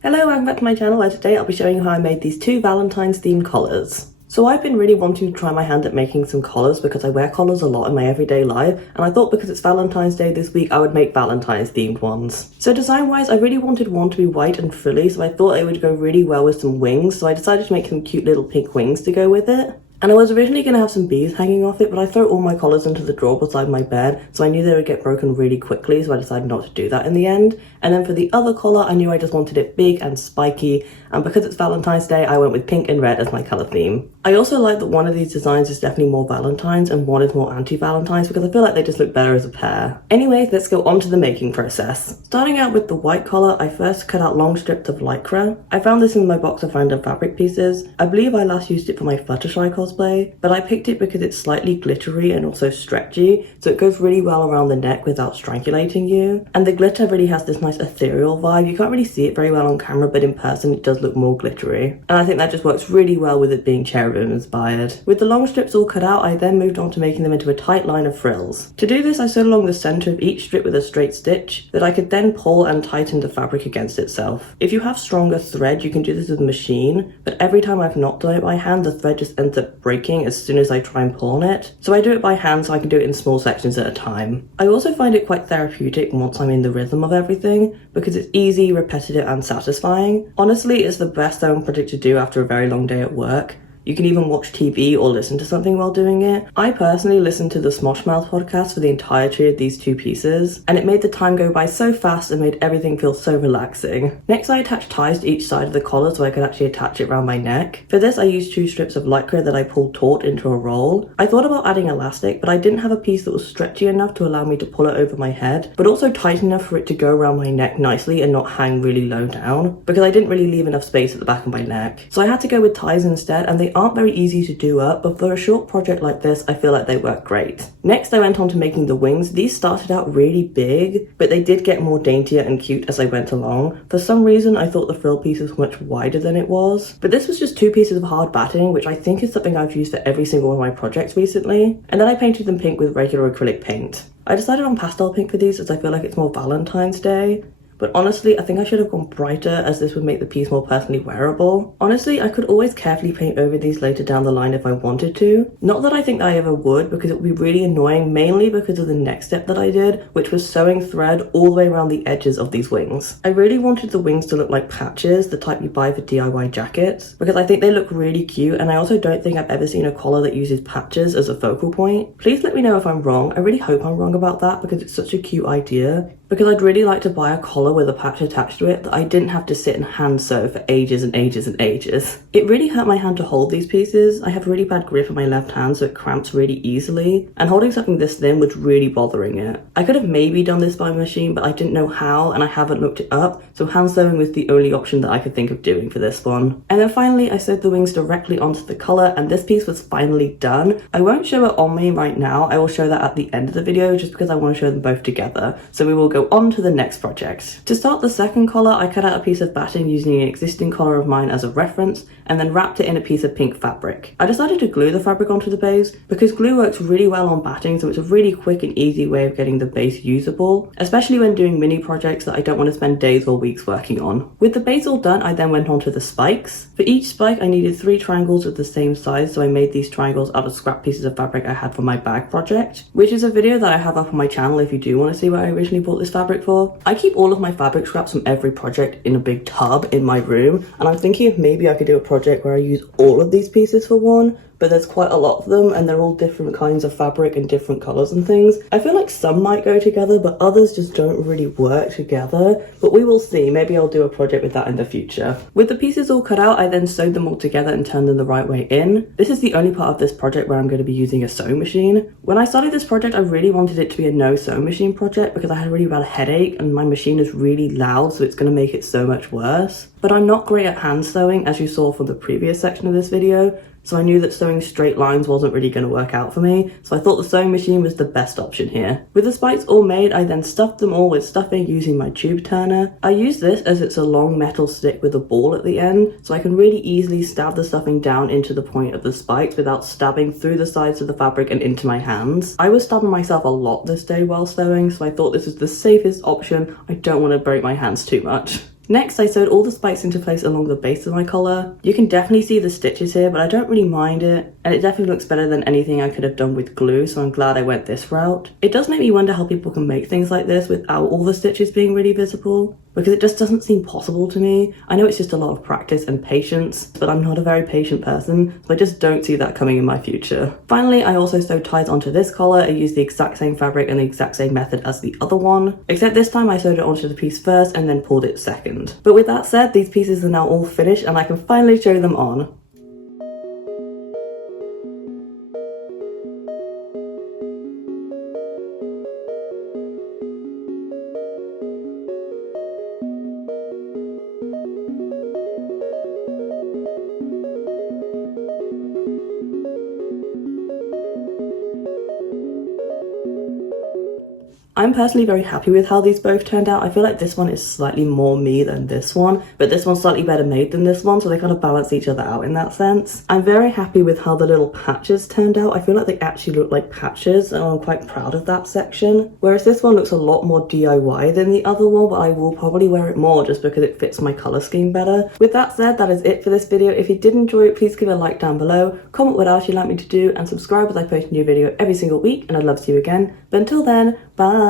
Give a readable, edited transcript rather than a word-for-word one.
Hello, welcome back to my channel, where today I'll be showing you how I made these two Valentine's themed collars. So I've been really wanting to try my hand at making some collars because I wear collars a lot in my everyday life, and I thought because it's Valentine's Day this week I would make Valentine's themed ones. So design wise, I really wanted one to be white and frilly, so I thought it would go really well with some wings, so I decided to make some cute little pink wings to go with it. And I was originally going to have some bees hanging off it, but I threw all my collars into the drawer beside my bed, so I knew they would get broken really quickly, so I decided not to do that in the end. And then for the other collar, I knew I just wanted it big and spiky, and because it's Valentine's Day, I went with pink and red as my colour theme. I also like that one of these designs is definitely more Valentine's and one is more anti-Valentine's because I feel like they just look better as a pair. Anyway, let's go on to the making process. Starting out with the white collar, I first cut out long strips of lycra. I found this in my box of random fabric pieces. I believe I last used it for my Fluttershy cosplay, but I picked it because it's slightly glittery and also stretchy, so it goes really well around the neck without strangulating you. And the glitter really has this nice ethereal vibe. You can't really see it very well on camera, but in person it does look more glittery. And I think that just works really well with it being cherubim inspired. With the long strips all cut out, I then moved on to making them into a tight line of frills. To do this, I sewed along the center of each strip with a straight stitch that I could then pull and tighten the fabric against itself. If you have stronger thread, you can do this with a machine, but every time I've not done it by hand, the thread just ends up breaking as soon as I try and pull on it. So I do it by hand so I can do it in small sections at a time. I also find it quite therapeutic once I'm in the rhythm of everything because it's easy, repetitive and satisfying. Honestly, it's the best sewing project to do after a very long day at work. You can even watch TV or listen to something while doing it. I personally listened to the Smosh Mouth podcast for the entirety of these two pieces, and it made the time go by so fast and made everything feel so relaxing. Next, I attached ties to each side of the collar so I could actually attach it around my neck. For this, I used two strips of lycra that I pulled taut into a roll. I thought about adding elastic, but I didn't have a piece that was stretchy enough to allow me to pull it over my head, but also tight enough for it to go around my neck nicely and not hang really low down, because I didn't really leave enough space at the back of my neck. So I had to go with ties instead, and they aren't very easy to do up, but for a short project like this, I feel like they work great. Next, I went on to making the wings. These started out really big, but they did get more daintier and cute as I went along. For some reason, I thought the frill piece was much wider than it was, but this was just two pieces of hard batting, which I think is something I've used for every single one of my projects recently. And then I painted them pink with regular acrylic paint. I decided on pastel pink for these as I feel like it's more Valentine's Day. But honestly, I think I should have gone brighter as this would make the piece more personally wearable. Honestly, I could always carefully paint over these later down the line if I wanted to. Not that I think I ever would, because it would be really annoying, mainly because of the next step that I did, which was sewing thread all the way around the edges of these wings. I really wanted the wings to look like patches, the type you buy for DIY jackets, because I think they look really cute, and I also don't think I've ever seen a collar that uses patches as a focal point. Please let me know if I'm wrong. I really hope I'm wrong about that because it's such a cute idea. Because I'd really like to buy a collar with a patch attached to it that I didn't have to sit and hand sew for ages and ages and ages. It really hurt my hand to hold these pieces. I have really bad grip in my left hand, so it cramps really easily, and holding something this thin was really bothering it. I could have maybe done this by machine, but I didn't know how and I haven't looked it up, so hand sewing was the only option that I could think of doing for this one. And then finally I sewed the wings directly onto the collar, and this piece was finally done. I won't show it on me right now, I will show that at the end of the video just because I want to show them both together. So we will go on to the next project. To start the second collar, I cut out a piece of batting using an existing collar of mine as a reference and then wrapped it in a piece of pink fabric. I decided to glue the fabric onto the base because glue works really well on batting, so it's a really quick and easy way of getting the base usable, especially when doing mini projects that I don't want to spend days or weeks working on. With the base all done, I then went on to the spikes. For each spike, I needed 3 triangles of the same size, so I made these triangles out of scrap pieces of fabric I had for my bag project, which is a video that I have up on my channel if you do want to see where I originally bought this fabric for. I keep all of my fabric scraps from every project in a big tub in my room, and I'm thinking if maybe I could do a project where I use all of these pieces for one, but there's quite a lot of them and they're all different kinds of fabric and different colours and things. I feel like some might go together, but others just don't really work together, but we will see. Maybe I'll do a project with that in the future. With the pieces all cut out, I then sewed them all together and turned them the right way in. This is the only part of this project where I'm going to be using a sewing machine. When I started this project, I really wanted it to be a no sewing machine project because I had a really bad headache and my machine is really loud, so it's going to make it so much worse. But I'm not great at hand sewing, as you saw from the previous section of this video, so I knew that sewing straight lines wasn't really going to work out for me, so I thought the sewing machine was the best option here. With the spikes all made, I then stuffed them all with stuffing using my tube turner. I use this as it's a long metal stick with a ball at the end, so I can really easily stab the stuffing down into the point of the spikes without stabbing through the sides of the fabric and into my hands. I was stabbing myself a lot this day while sewing, so I thought this was the safest option. I don't want to break my hands too much. Next, I sewed all the spikes into place along the base of my collar. You can definitely see the stitches here, but I don't really mind it, and it definitely looks better than anything I could have done with glue, so I'm glad I went this route. It does make me wonder how people can make things like this without all the stitches being really visible, because it just doesn't seem possible to me. I know it's just a lot of practice and patience, but I'm not a very patient person, so I just don't see that coming in my future. Finally, I also sewed ties onto this collar. I used the exact same fabric and the exact same method as the other one, except this time I sewed it onto the piece first and then pulled it second. But with that said, these pieces are now all finished and I can finally show them on. I'm personally very happy with how these both turned out. I feel like this one is slightly more me than this one, but this one's slightly better made than this one, so they kind of balance each other out in that sense. I'm very happy with how the little patches turned out. I feel like they actually look like patches, and I'm quite proud of that section. Whereas this one looks a lot more DIY than the other one, but I will probably wear it more just because it fits my colour scheme better. With that said, that is it for this video. If you did enjoy it, please give it a like down below, comment what else you'd like me to do, and subscribe as I post a new video every single week, and I'd love to see you again. But until then, bye!